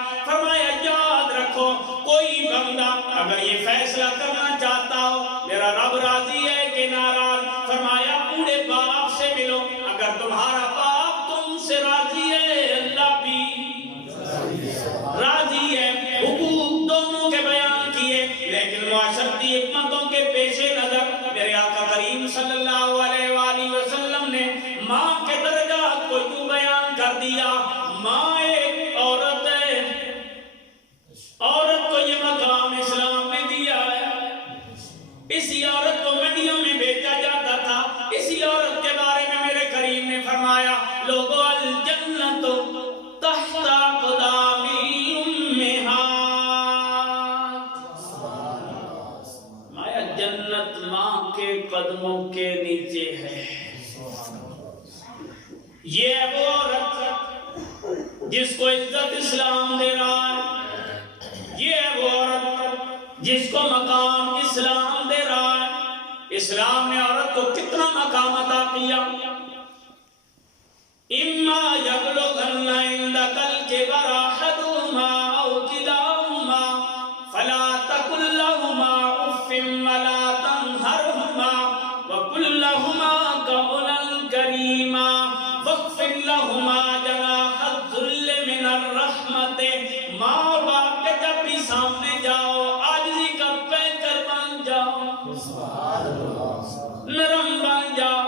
یاد رکھو، کوئی بندہ اگر یہ فیصلہ کرنا چاہتا ہو میرا رب راضی ہے کہ ناراض، فرمایا بوڑھے باپ سے ملو، اگر تمہارا باپ تم سے راضی ہے اللہ بھی راضی ہے۔ حقوق دونوں کے لیکن معاشرتی حکمتوں کے پیش نظر میرے آقا کریم صلی اللہ علیہ وآلہ وسلم نے ماں کے درجات کو یوں بیان کر دیا، ماں ایک عورت ہے، عورت کو یہ مقام اسلام نے دیا ہے، اسی عورت کو مدینہ میں بھیجا جاتا تھا، اسی عورت کے بارے میں میرے کریم نے فرمایا لوگو الجنت تحت اقدام جنت ماں کے قدموں کے نیچے ہے۔ یہ وہ عورت جس کو عزت اسلام دے رہا ہے، یہ وہ عورت جس کو مقام اسلام دے رہا ہے۔ اسلام نے عورت کو کتنا مقام عطا کیا۔ اما یبلغن عندک الکبر احدہما او کلاہما فلا تقل لہما اف ولا تنہرہما وقل لہما قولا کریما واخفض لہما جناح الذل من الرحمت۔ ماں اور باپ کے جب بھی سامنے جاؤ عاجزی کا پیکر بن جاؤ، نرم بن جاؤ،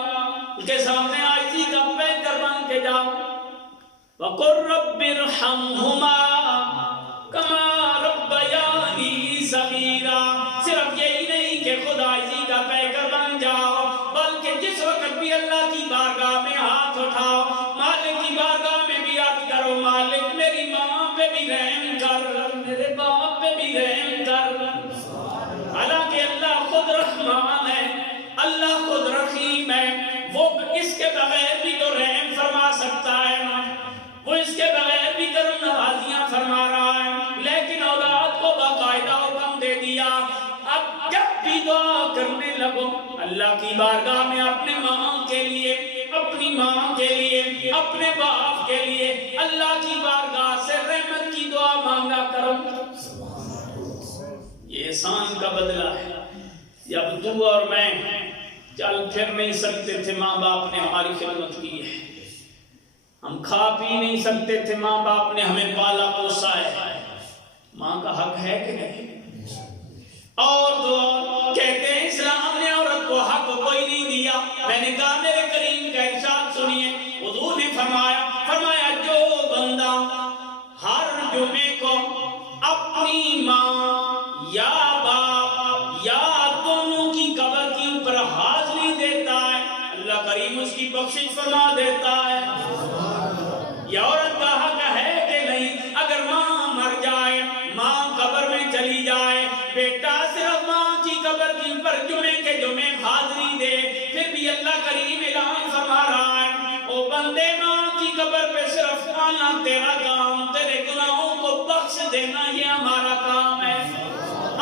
ان کے سامنے عاجزی کا پیکر بن کے جاؤ۔ وَقُلْ رَبِّ ارْحَمْهُمَا كَمَا رَبَّيَانِي صَغِيرًا۔ صرف یہی نہیں کہ خدا عاجزی کا پیکر بن جاؤ، بلکہ جس وقت بھی اللہ کی بارگاہ میں ہاتھ اٹھاؤ، مالک کی بارگاہ میں بھی عرض کرو مالک میری ماں پہ بھی رحم کر، میرے باپ پہ بھی رحم کر۔ حالانکہ اللہ خود رحمان ہے، اللہ خود رحیم ہے، وہ اس کے بغیر بھی تو رحم فرما سکتا ہے، وہ اس کے بغیر بھی کرم نوازیاں فرما رہا ہے، لیکن اولاد کو باقاعدہ حکم دے دیا اب جب بھی دعا کرنے لگو اللہ کی بارگاہ میں اپنے ماں کے لیے، اپنی ماں کے لیے، اپنے باپ کے لیے اللہ کی بارگاہ سے رحمت کی دعا مانگا کرو۔ یہ احسان کا بدلہ ہے۔ جب تو اور میں چل پھر نہیں سکتے تھے، ماں باپ نے ہماری خدمت کی ہے، ہم کھا پی نہیں سکتے تھے، ماں باپ نے ہمیں پالا پوسا ہے۔ ماں کا حق ہے کہ نہیں؟ اور تو کہتے ہیں اسلام نے عورت کو حق کوئی نہیں دیا۔ میں نے کہا میرے کریم کا ارشاد سنیے، حضور نے فرمایا جو بندہ ہر جمعے کو اپنی ماں یا باپ یا دونوں کی قبر کے اوپر حاضری دیتا ہے اللہ کریم اس کی بخشش فرما دیتا ہے۔ یہ عورت کا حق ہے کہ نہیں؟ اگر ماں مر جائے، ماں قبر میں چلی جائے، بیٹا صرف ماں کی قبر کے اوپر جمعے کے جمعے حاضری دے، پھر بھی اللہ کریم اعلان فرما رہا ہے او بندے ماں کی قبر پہ صرف آنا تیرا کام، تیرے گناہوں کو بخش دینا یہ ہمارا کام ہے۔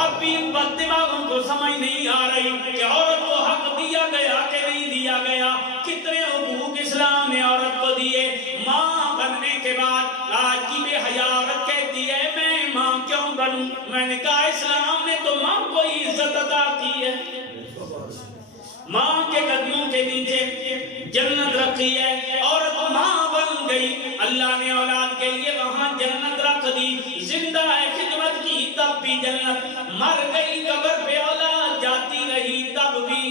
اب بھی بد دماغوں کو سمجھ نہیں آ رہی کہ عورت کو حق دیا گیا کہ نہیں دیا گیا۔ کتنے حقوق اسلام نے عورت کو دیے۔ ماں بننے کے بعد آج کی بے حیا عورت کہتی ہے میں ماں کیوں بنوں؟ میں نے کہا اسلام نے تو ماں کو ہی عزت عطا کی ہے، ماں کے قدموں کے نیچے جنت رکھی ہے۔ عورت ماں بن گئی، اللہ نے اولاد کے لیے وہاں جنت رکھ دی، زندہ ہے خدمت کی تب بھی جنت، مر گئی قبر پہ اولاد جاتی رہی تب بھی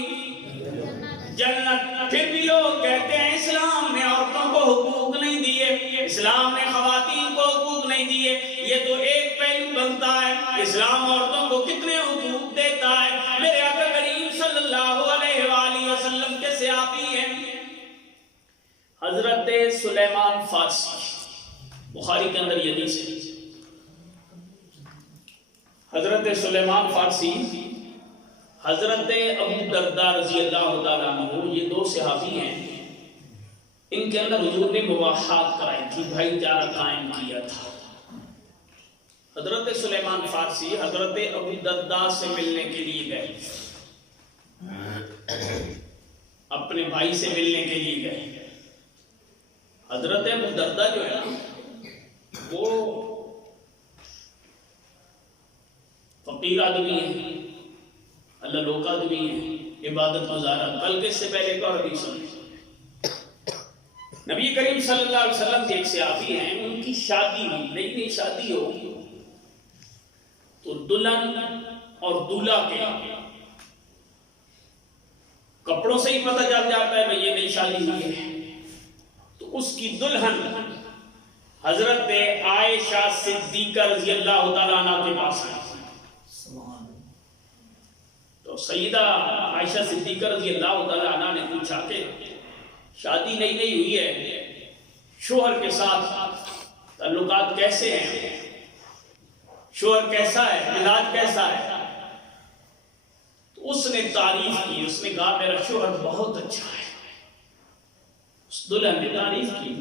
جنت۔ پھر بھی لوگ کہتے ہیں اسلام نے عورتوں کو حقوق نہیں دیے، اسلام نے خواتین کو حقوق نہیں دیے۔ یہ تو ایک پہلو بنتا ہے، اسلام عورتوں کو کتنے حقوق دیتا ہے۔ میرے آقا کریم صلی اللہ علیہ وآلہ وسلم کے صحابی ہیں حضرت سلیمان فارسی، بخاری کے اندر یہ حدیث ہے۔ حضرت سلیمان فارسی، حضرت ابو درداء رضی اللہ تعالیٰ عنہ، یہ دو صحابی ہیں، ان کے اندر حضور نے مواخات کرائی تھی، بھائی چارہ قائم کیا تھا۔ حضرت سلیمان فارسی حضرت ابو درداء سے ملنے کے لیے گئے، اپنے بھائی سے ملنے کے لیے گئے۔ حضرت ابو درداء جو ہے نا وہ فقیر آدمی ہیں، اللہ لوگ آدمی ہیں، عبادت گزارا۔ بلکہ اس سے پہلے ایک اور حدیث سنیں، نبی کریم صلی اللہ علیہ وسلم کے ایک صحابی ہیں، ان کی شادی ہوئی، نئی نئی شادی ہو تو دلہن دولہا کے کپڑوں سے ہی پتہ چل جاتا ہے کہ یہ نئی شادی ہوئی ہے. تو اس کی دلہن حضرت عائشہ صدیقہ رضی اللہ تعالیٰ عنہ کے پاس آئی. تو سیدہ عائشہ صدیقہ رضی اللہ تعالیٰ عنہ نے پوچھا کہ شادی نئی نئی ہوئی ہے، شوہر کے ساتھ تعلقات کیسے ہیں، شوہر کیسا ہے، مزاج کیسا ہے؟ تو اس نے تعریف کی. اس نے کہا میرا شوہر بہت اچھا ہے. اس دلہن نے تعریف کی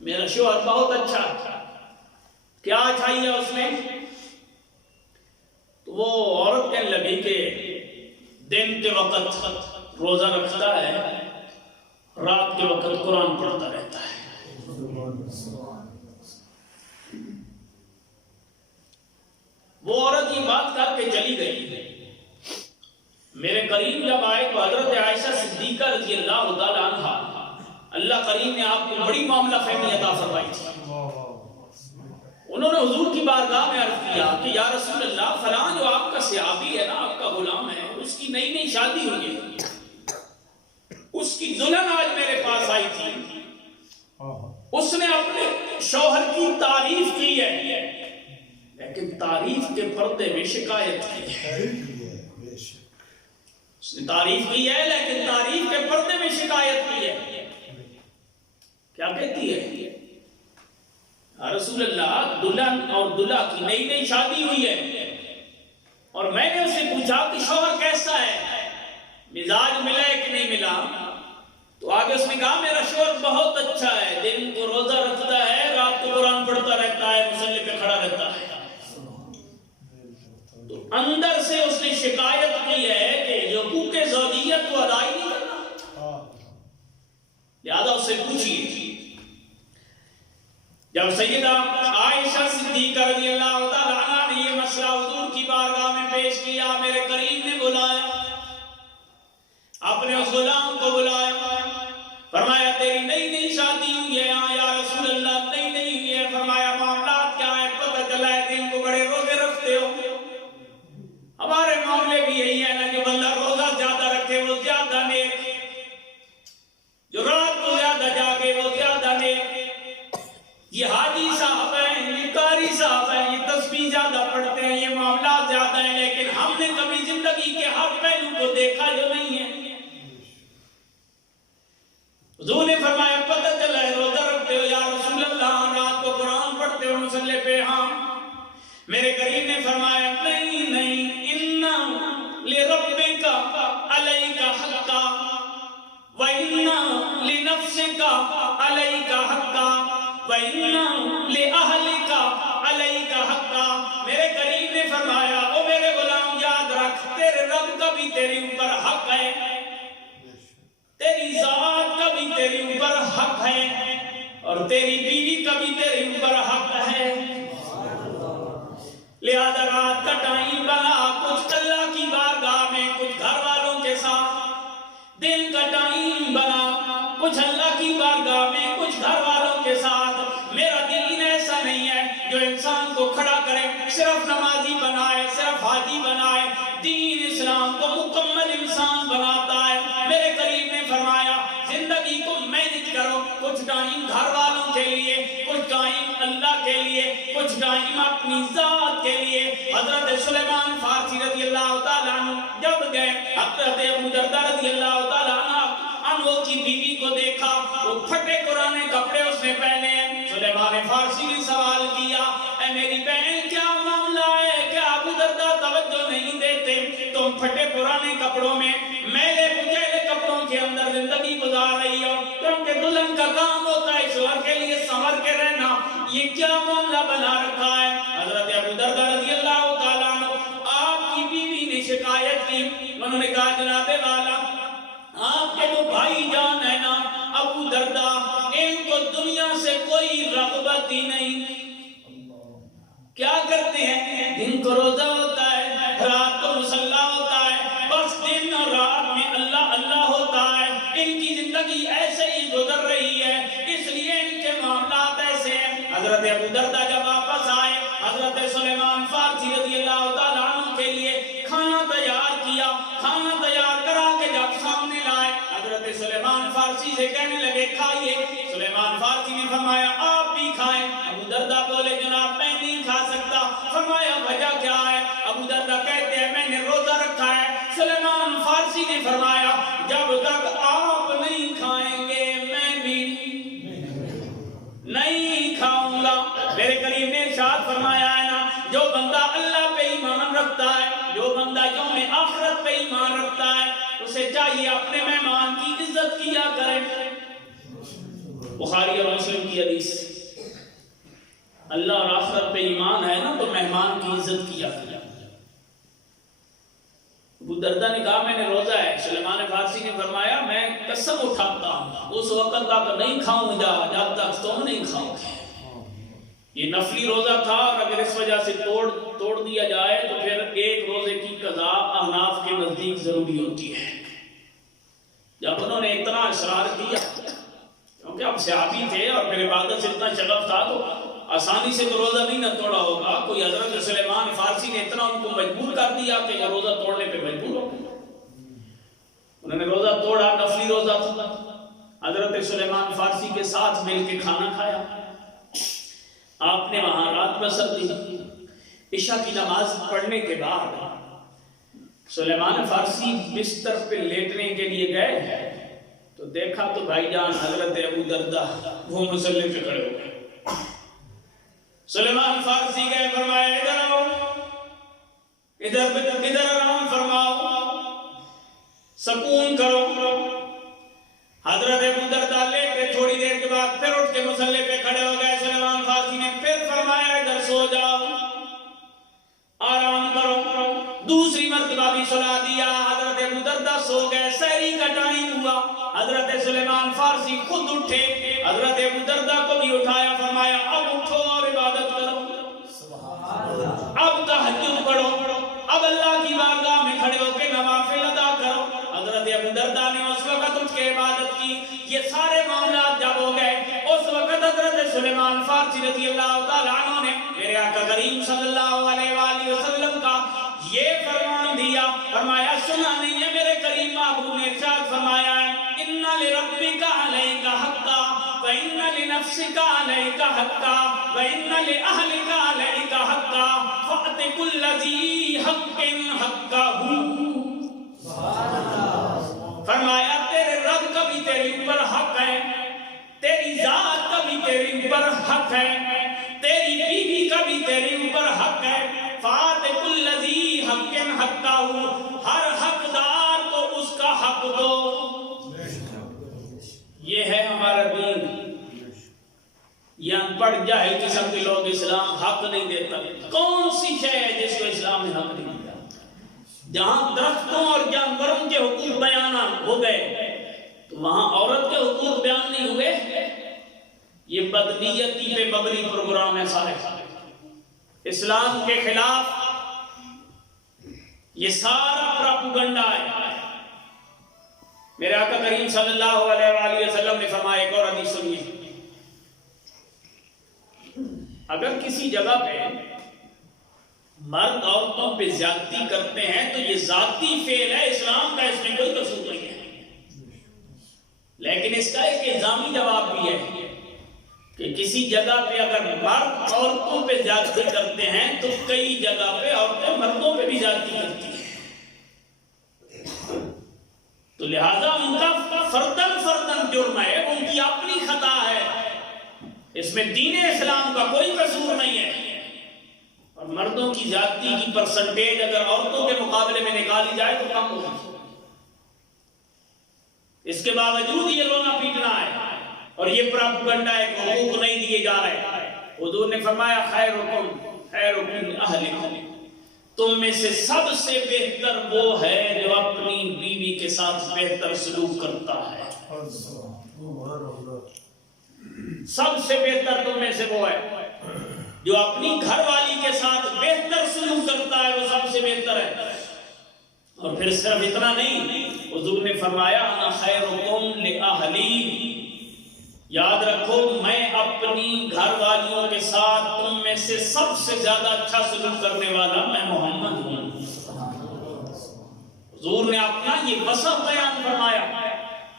میرا شوہر بہت اچھا ہے. کیا اچھائی ہے اس میں؟ تو وہ عورت کہنے لگی کہ دن کے وقت روزہ رکھتا ہے، رات کے وقت قرآن پڑھتا رہتا ہے. وہ عورت یہ بات کر کے چلی گئی. میرے قریب جب آئے تو حضرت عائشہ صدیقہ رضی اللہ تعالیٰ عنہ، اللہ کریم نے آپ کو بڑی معاملہ فہمی عطا فرمائی تھی. انہوں نے حضور کی بارگاہ میں عرض کیا کہ یا رسول اللہ، فلاں جو آپ کا صحابی ہے نا، آپ کا غلام ہے، اس کی نئی نئی شادی ہوئی ہے، اس کی دلہن آج میرے پاس آئی تھی، اس نے اپنے شوہر کی تعریف کی ہے، لیکن تعریف کے پردے میں شکایت کی ہے. اس نے تعریف کی ہے لیکن تعریف کے پردے میں شکایت کی ہے. کیا کہتی ہے؟ رسول اللہ، دلہن اور دلہا کی نئی نئی شادی ہوئی ہے اور میں نے اسے پوچھا کہ شوہر کیسا ہے، مزاج ملا ہے کہ نہیں ملا؟ تو آگے اس نے کہا میرا شوہر بہت اچھا ہے، دن کو روزہ رکھتا ہے، رات کو قرآن پڑھتا رہتا ہے، مصلی پہ کھڑا رہتا ہے. تو اندر سے اس نے شکایت کی ہے کہ حقوق زوجیت کو ادا نہیں کرنا. لہذا اس سے پوچھیے. جب سیدہ عائشہ صدیقہ رضی اللہ تعالیٰ عنہ نے یہ مسئلہ حضور کی بارگاہ میں پیش کیا، میرے کریم نے بلایا، اپنے اس غلام کو بلایا، فرمایا تیری نئی نئی شادی ہوئی ہے. ہاں یا رسول اللہ نئی نئی ہوئی ہے. فرمایا معاملات کیا ہے؟ پتہ چلا ہے دن کو بڑے روزے رکھتے ہو. ہمارے معاملے بھی یہی ہے نا، جو بندہ روزہ زیادہ رکھے وہ زیادہ نیک، جو رات کو زیادہ جاگے وہ زیادہ نیک. یہ حاجی صاحب ہیں، یہ قاری صاحب ہیں، یہ تسبیح زیادہ پڑھتے ہیں، یہ معاملات زیادہ ہیں، لیکن ہم نے کبھی زندگی کے ہر پہلو کو دیکھا جو نہیں ہے. حضور نے فرمایا پتہ چلا ہے روزہ رکھتے ہو یا رسول اللہ، رات کو قرآن پڑھتے ہو مصلی پہ؟ ہاں. میرے کریم نے فرمایا نہیں نہیں، اِنَّ لِرَبِّكَ عَلَيْكَ حَقًّا وَإِنَّ لِنَفْسِكَ عَلَيْكَ حَقًّا وَإِنَّ لِأَهْلِكَ عَلَيْكَ حَقًّا. میرے کریم نے فرمایا او میرے غلام یاد رکھ، تیرے رب کا بھی تیرے اوپر حق ہے، تیری ذات کا بھی تیرے اوپر حق ہے، اور تیری بیوی کا بھی تیرے اوپر حق ہے. لہذا رات کا ٹائم بنا، کچھ اللہ کی بارگاہ میں، کچھ گھر والوں کے ساتھ. دن کا ٹائم بنا، کچھ اللہ کی بارگاہ میں، کچھ گھر والوں کے ساتھ. میرا دین ایسا نہیں ہے جو انسان کو کھڑا کرے، صرف نمازی بنائے، صرف حاجی بنائے. دین اسلام کو مکمل انسان بناتا ہے. میرے کریم نے فرمایا زندگی کو مینج کرو، کچھ ٹائم گھر والوں کے لیے، کچھ ٹائم اللہ کے لیے، کچھ ٹائم اپنی ذات کے لیے. حضرت سلیمان فارسی رضی اللہ تعالیٰ عنہ جب گئے، حضرت ابو درداء رضی اللہ تعالیٰ عنہ کی بیوی کو دیکھا، وہ پھٹے قرآن کپڑے اس نے پہنے ہیں. سلیمان فارسی نے سوال کیا اے میری بہن کیا معاملہ ہے، کیا ابو درداء توجہ نہیں دیتے؟ تم پھٹے پرانے کپڑوں میں، میلے کچیلے کپڑوں کے اندر زندگی گزار رہی ہو، کیونکہ دلہن کا کام ہوتا ہے شوہر کے لیے سنور کے رہنا. یہ کیا معاملہ بنا رکھا ہے؟ حضرت ابو درداء رضی اللہ تعالیٰ عنہ آپ کی بیوی نے شکایت کی. انہوں نے کہا جناب والا، آپ کے جو بھائی جان ہے نا ابو درداء، ان کو دنیا سے کوئی رغبت ہی نہیں. کیا کرتے ہیں؟ دن کو روزہ ہوتا ہے، رات کو مصلی ہوتا ہے، بس دن اور رات میں اللہ اللہ ہوتا ہے. ان کی زندگی ایسے ہی گزر رہی ہے، اس لیے ان کے معاملات ایسے ہیں. حضرت ابو درداء جب واپس آئے، حضرت سلیمان فارسی رضی اللہ تعالیٰ عنہ کے لیے کھانا تیار کیا، کھانا تیار کرا کے جب سامنے لائے حضرت سلیمان فارسی سے کہنے لگے کھائیے۔ سلیمان فارسی نے فرمایا آپ بھی کھائیں۔ ابو دردہ بولے جناب میں نہیں کھا سکتا۔ فرمایا وجہ کیا ہے؟ ابو دردہ کہتے ہیں میں نے روزہ رکھا ہے۔ سلیمان فارسی نے فرمایا جب تک آپ نہیں کھائیں گے میں بھی نہیں کھاؤں گا۔ میرے کریم نے ارشاد فرمایا ہے نا، جو بندہ اللہ پہ ایمان رکھتا ہے، جو بندہ یوم آخرت پہ ایمان رکھتا ہے، اسے چاہیے اپنے مہمان کی عزت کیا کرے۔ بخاری اور مسلم کی حدیث، اللہ اور آخرت پہ ایمان ہے نا تو مہمان کی عزت کیا کرے۔ ابو دردہ نے کہا میں نے روزہ ہے۔ سلیمان فارسی نے فرمایا میں قسم اٹھاتا ہوں اس وقت تک نہیں کھاؤں گا جب تک تم نہیں کھاؤ گے۔ یہ نفلی روزہ تھا اور اگر اس وجہ سے توڑ دیا جائے تو پھر ایک روزے کی قضا احناف کے نزدیک ضروری ہوتی ہے۔ جب انہوں نے اتنا اصرار کیا کیونکہ اب صحابی تھے اور پھر عبادت سے اتنا شغف تھا تو آسانی سے تو روزہ نہیں نہ توڑا ہوگا، کوئی حضرت سلیمان فارسی نے اتنا ان کو مجبور کر دیا کہ یہ روزہ توڑنے پہ مجبور ہو گئے۔ انہوں نے روزہ توڑا، نفلی روزہ تھا، حضرت سلیمان فارسی کے ساتھ مل کے کھانا کھایا۔ آپ نے وہاں رات بسر دی۔ عشاء کی نماز پڑھنے کے بعد سلیمان فارسی بستر پہ لیٹنے کے لیے گئے تو دیکھا تو بھائی جان حضرت ابو دردہ وہ مصلی پہ کھڑے ہو گئے۔ سلیمان فارسی گئے، فرمایا ادھر آؤ، ادھر آرام فرماؤ، سکون کرو۔ حضرت ابو دردہ لیٹے، تھوڑی دیر کے بعد پھر اٹھ کے مصلی پہ کھڑے ہو گئے۔ سلیمان فارسی نے پھر فرمایا ادھر سو جاؤ، آرام کرو۔ دوسری مرتبہ بھی سلا دیا، حضرت ابو دردہ سو گئے۔ سحری کا ٹائم ہوا، حضرت سلیمان فارسی خود اٹھے، حضرت ابو دردہ کو بھی اٹھایا، فرمایا اب اٹھو اور عبادت کرو، اب تہجد پڑھو، اب اللہ کی بارگاہ میں کھڑے ہو کے نوافل ادا کرو۔ حضرت ابو دردہ نے اس وقت اٹھ کے عبادت کی۔ یہ سارے معاملات جب ہو گئے اس وقت حضرت سلیمان فارسی رضی اللہ تعالیٰ عنہ نے میرے آقا کریم صلی اللہ علیہ وآلہ وسلم کا یہ فرمان دیا، فرمایا سنا نہیں ہے میرے کریم محبوب نے ارشاد فرمایا ہے ان لربک علیک حقا وان لنفسک علیک حقا وان لاہلک علیک حقا فأت کل ذی حق حقہ۔ فرمایا تیرے رب کا بھی تیرے اوپر حق ہے، تیری ذات کا بھی تیرے اوپر حق ہے، تیری بیوی کا بھی تیرے اوپر حق ہے۔ فَآتِ كُلَّ ذِي حَقٍّ حَقَّهُ، ہر حقدار کو اس کا حق دو۔ یہ ہے ہمارا دین۔ یہ ان پڑھ جاہل قسم کے لوگ اسلام حق نہیں دیتا۔ کون سی شے ہے جس کو اسلام نے حق نہیں دیا؟ جہاں درختوں اور جانوروں کے حقوق بیان ہو گئے تو وہاں عورت کے حقوق بیان نہیں ہوئے۔ یہ بدنیتی پہ مبنی پروگرام ہے سارے، اسلام کے خلاف یہ سارا پراپیگنڈا ہے۔ میرے آقا کریم صلی اللہ علیہ وآلہ وسلم نے فرمایا، ایک اور حدیث سنیے، اگر کسی جگہ پہ مرد عورتوں پہ زیادتی کرتے ہیں تو یہ ذاتی فعل ہے، اسلام کا اس میں کوئی قصور نہیں ہے، لیکن اس کا ایک الزامی جواب بھی ہے کہ کسی جگہ پہ اگر مرد عورتوں پہ زیادتی کرتے ہیں تو کئی جگہ پہ عورتیں مردوں پہ بھی زیادتی کرتی ہیں، تو لہذا ان کا فردن جرم ہے، ان کی اپنی خطا ہے، اس میں دین اسلام کا کوئی قصور نہیں ہے۔ اور مردوں کی زیادتی کی پرسنٹیج اگر عورتوں کے مقابلے میں نکالی جائے تو کم ہوگی، اس کے باوجود یہ رونا پیٹنا ہے اور یہ پراپیگنڈا ہے کہ حقوق نہیں دیے جا رہے۔ حضور نے فرمایا خیرکم اہلکم، تم میں سے سب سے بہتر وہ ہے جو اپنی بیوی کے ساتھ بہتر سلوک کرتا ہے۔ سب سے بہتر تم میں سے وہ ہے جو اپنی گھر والی کے ساتھ بہتر سلوک کرتا ہے، وہ سب سے بہتر ہے۔ اور پھر صرف اتنا نہیں، حضور نے فرمایا انا خیرکم لأہلی، یاد رکھو میں اپنی گھر والیوں کے ساتھ تم میں سے سب سے زیادہ اچھا سلوک کرنے والا میں محمد ہوں۔ حضور نے اپنا یہ وصف بیان فرمایا.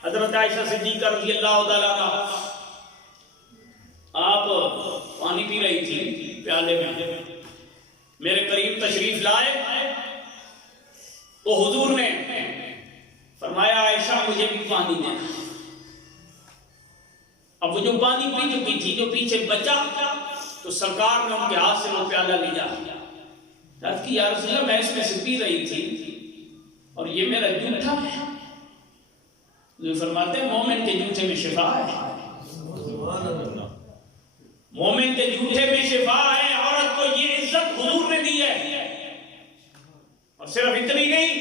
حضرت عائشہ صدیقہ رضی اللہ تعالیٰ عنہ آپ پانی پی رہی تھی پیالے میں، میرے قریب تشریف لائے تو حضور نے فرمایا عائشہ مجھے بھی پانی دینا. اب وہ جو پانی پی چکی تھی جو پیچھے بچا تو سرکار نے ان کے ہاتھ سے وہ پیالہ لیا. عرض کی یا رسول اللہ میں اس میں سے پی رہی تھی اور یہ میرا جھوٹا ہے. جو فرماتے ہیں مومن کے جھوٹے میں شفا ہے، مومن کے جھوٹے میں شفا ہے. عورت کو یہ عزت حضور نے دی ہے. اور صرف اتنی نہیں،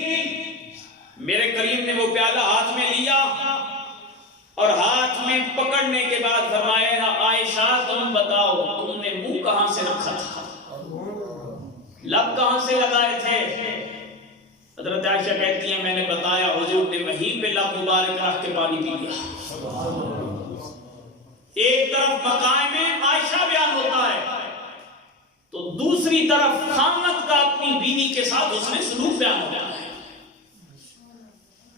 میرے کریم نے وہ پیالہ ہاتھ میں لیا اور ہاتھ میں پکڑنے کے بعد فرمایا عائشہ تم بتاؤ تم نے منہ کہاں سے رکھا تھا، لب کہاں سے لگائے تھے؟ حضرت عائشہ کہتی ہیں میں نے بتایا حضور نے وہیں پہ لب مبارک رکھ کے پانی پی لیا. ایک طرف مقام عائشہ بیان ہوتا ہے تو دوسری طرف خامد کا اپنی بیوی کے ساتھ اس نے سلوک بیان ہوتا ہے.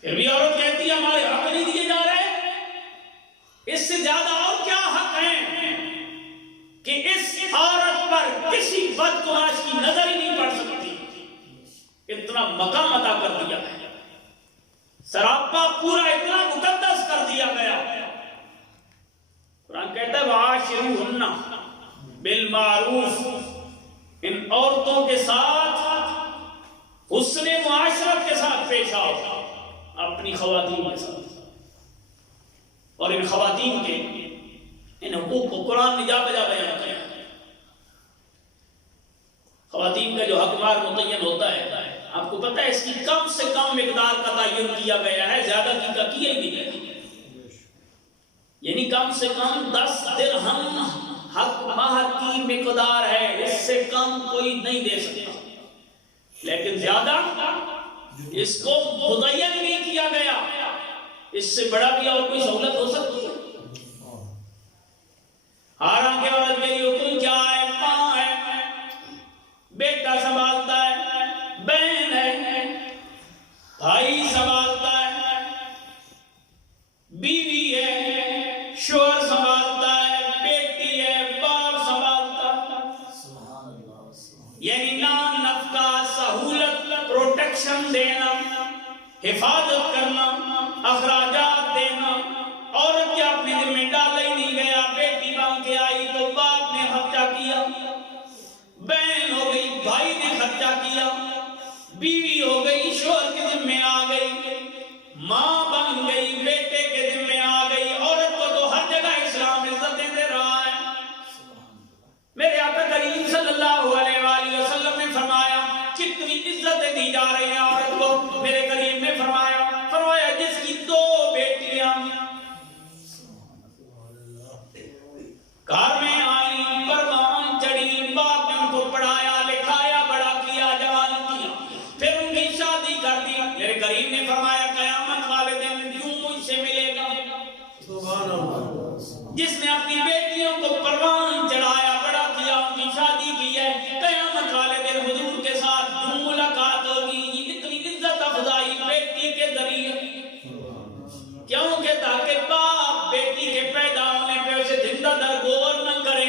پھر بھی عورت کہتی ہے ہمارے حق نہیں دیے جا رہے. اس سے زیادہ اور کیا حق ہیں کہ اس عورت پر کسی بدگماش کی نظر ہی نہیں پڑ سکتی. اتنا مقام عطا کر دیا ہے، سراپا پورا اتنا مقدس کر دیا گیا. قرآن کہتا ہے وَعَاشِرُوهُنَّ بِالْمَعْرُوفِ، ان عورتوں کے ساتھ حسن معاشرت کے ساتھ پیش آؤ، اپنی خواتین کے ساتھ. اور ان خواتین کے ان حقوق کو قرآن نے جا بجا بیان کیا. خواتین کا جو حق مار متعین ہوتا ہے آپ کو پتہ ہے اس کی کم سے کم مقدار کا تعین کیا گیا ہے، زیادہ کا کیا ہی نہیں گیا. یعنی کم سے کم 10 درہم حق مہر کی مقدار ہے، اس سے کم کوئی نہیں دے سکتا. لیکن زیادہ اس کو متعین نہیں کیا گیا. اس سے بڑا بھی اور کوئی سہولت ہو سکتی ہے؟ حالانکہ عورت کے لیے حکم کیا ہے؟ ماں ہے، بیٹا سنبھالتا ہے، بہن ہے، بھائی سنبھالتا ہے، بیوی ہے، شوہر سنبھالتا ہے، بیٹی ہے، باپ سنبھالتا ہے. یعنی نان نفقہ، سہولت، پروٹیکشن دینا، حفاظت کرنا، اخراجات دینا. عورت کے اپنے دل میں ڈالا ہی نہیں گیا. بیٹی بن کے آئی تو باپ نے خرچہ کیا، بہن ہو گئی بھائی نے خرچہ کیا، بیوی ہو گئی شوہر کے ذمہ آ گئی، ماں بن گئی بیٹے کے ذمہ آ گئی. عورت کو تو ہر جگہ اسلام عزتیں دے رہا ہے. میرے آقا کریم صلی اللہ علیہ وآلہ وسلم نے فرمایا کتنی عزتیں دی جا رہی ہیں عورت کو. میرے کریم نے فرمایا جس کی 2 بیٹیاں گھر میں آئیں، پروان چڑھی، باپ نے ان کو پڑھایا لکھایا بڑا کیا جوان کیا، پھر ان کی شادی کر دی. میرے کریم نے فرمایا قیامت والے دن یوں مجھ سے ملے گا جس نے اپنی بیٹیوں کو پروان چڑھایا بڑا کیا ان کی شادی کی ہے. قیامت والے دن حضور کے ساتھ یوں ملاقات ہوگی. اتنی عزت افزائی بیٹی کے ذریعے کیوں کہ تاکہ باپ بیٹی کے پیدا ہونے پہ اسے زندہ درگور نہ کرے.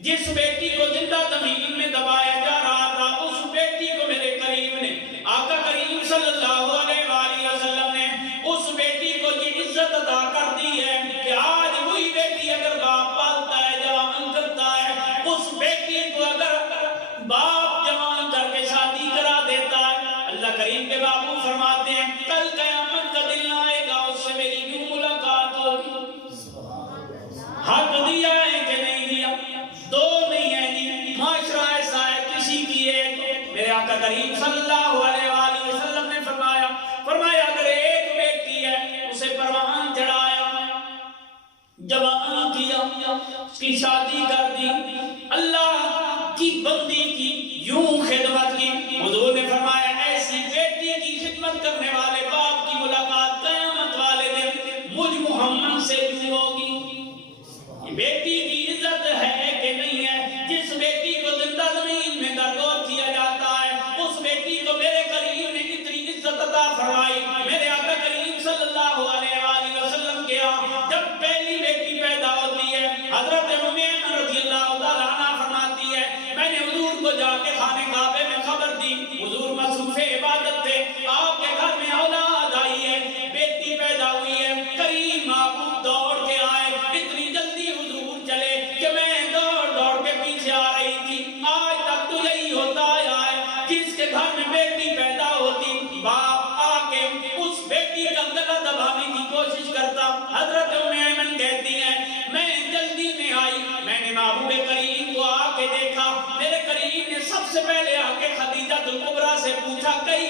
جس بیٹی کو زندہ زمین میں دبایا جا رہا تھا اس بیٹی کو میرے کریم نے آقا کریم صلی اللہ علیہ وآلہ وسلم نے اس بیٹی کو یہ عزت عطا کر دی ہے کہ آج وہی بیٹی اگر باپ پالتا ہے جوان کرتا ہے، اس بیٹی کو اگر باپ جوان کر کے شادی کرا دیتا ہے، اللہ کریم کے بابو فرماتے ہیں کل قیامت کا دن آئے گا اس سے میری یوں ملاقات ہوگی. حق دیا ہے کہ نہیں دیا؟ 2 نہیں ہے جی. معاشرہ ایسا ہے کسی کی ایک. میرے آقا کریم صلی اللہ علیہ وآلہ وسلم نے فرمایا اگر ایک بیٹی ہے اسے پروان چڑھایا، جوان کیا، اس کی شادی کر دی، اللہ کی بندی کی، یوں خدمت کی. حضور نے فرمایا ایسی بیٹی کی خدمت کرنے والے باپ کی ملاقات قیامت والے دن مجھ محمد سے یوں ہوگی. یہ بیٹی کی عزت ہے کہ نہیں ہے؟ جس بیٹی کو زندہ زمین میں درگور کیا جاتا ہے اس بیٹی کو میرے کریم نے اتنی عزت عطا